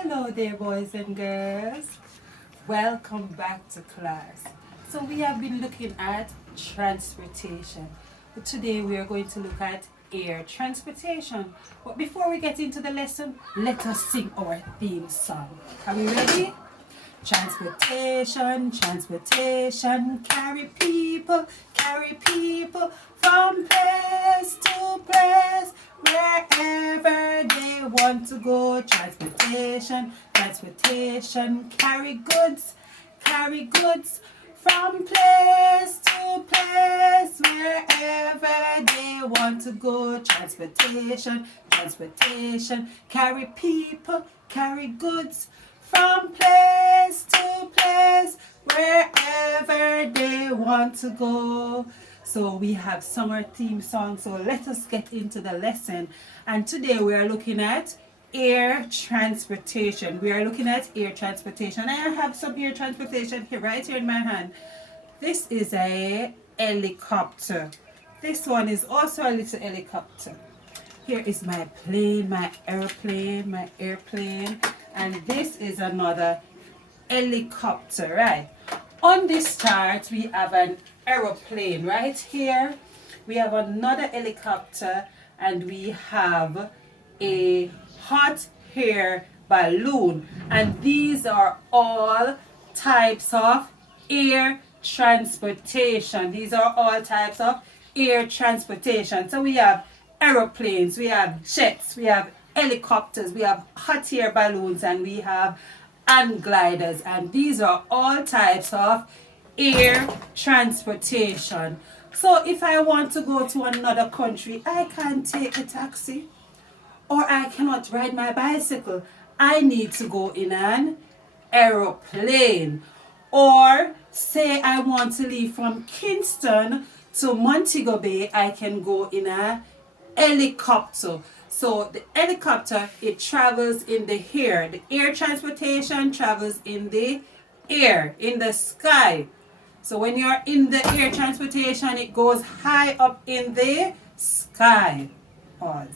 Hello there, boys and girls. Welcome back to class. So we have been looking at transportation. But today we are going to look at air transportation. But before we get into the lesson, let us sing our theme song. Are we ready? Transportation, transportation, carry people from place to place, wherever they want to go. Transportation, transportation, carry goods from place to place, wherever they want to go. Transportation, transportation, carry people, carry goods from place to place, wherever they want to go. So we have summer theme song, so let us get into the lesson. And today we are looking at air transportation. We are looking at air transportation. I have some air transportation here, right here in my hand. This is a helicopter. This one is also a little helicopter. Here is my plane, my airplane, and this is another helicopter, right? On this chart, we have an aeroplane right here. We have another helicopter, and we have a hot air balloon. And these are all types of air transportation. These are all types of air transportation. So we have aeroplanes, we have jets, we have helicopters, we have hot air balloons, and we have hand gliders, and these are all types of air transportation. So if I want to go to another country, I can take a taxi, or I cannot ride my bicycle. I need to go in an aeroplane. Or say I want to leave from Kingston to Montego Bay, I can go in a helicopter. So the helicopter, it travels in the air. The air transportation travels in the air, in the sky. So when you're in the air transportation, it goes high up in the sky. Pause.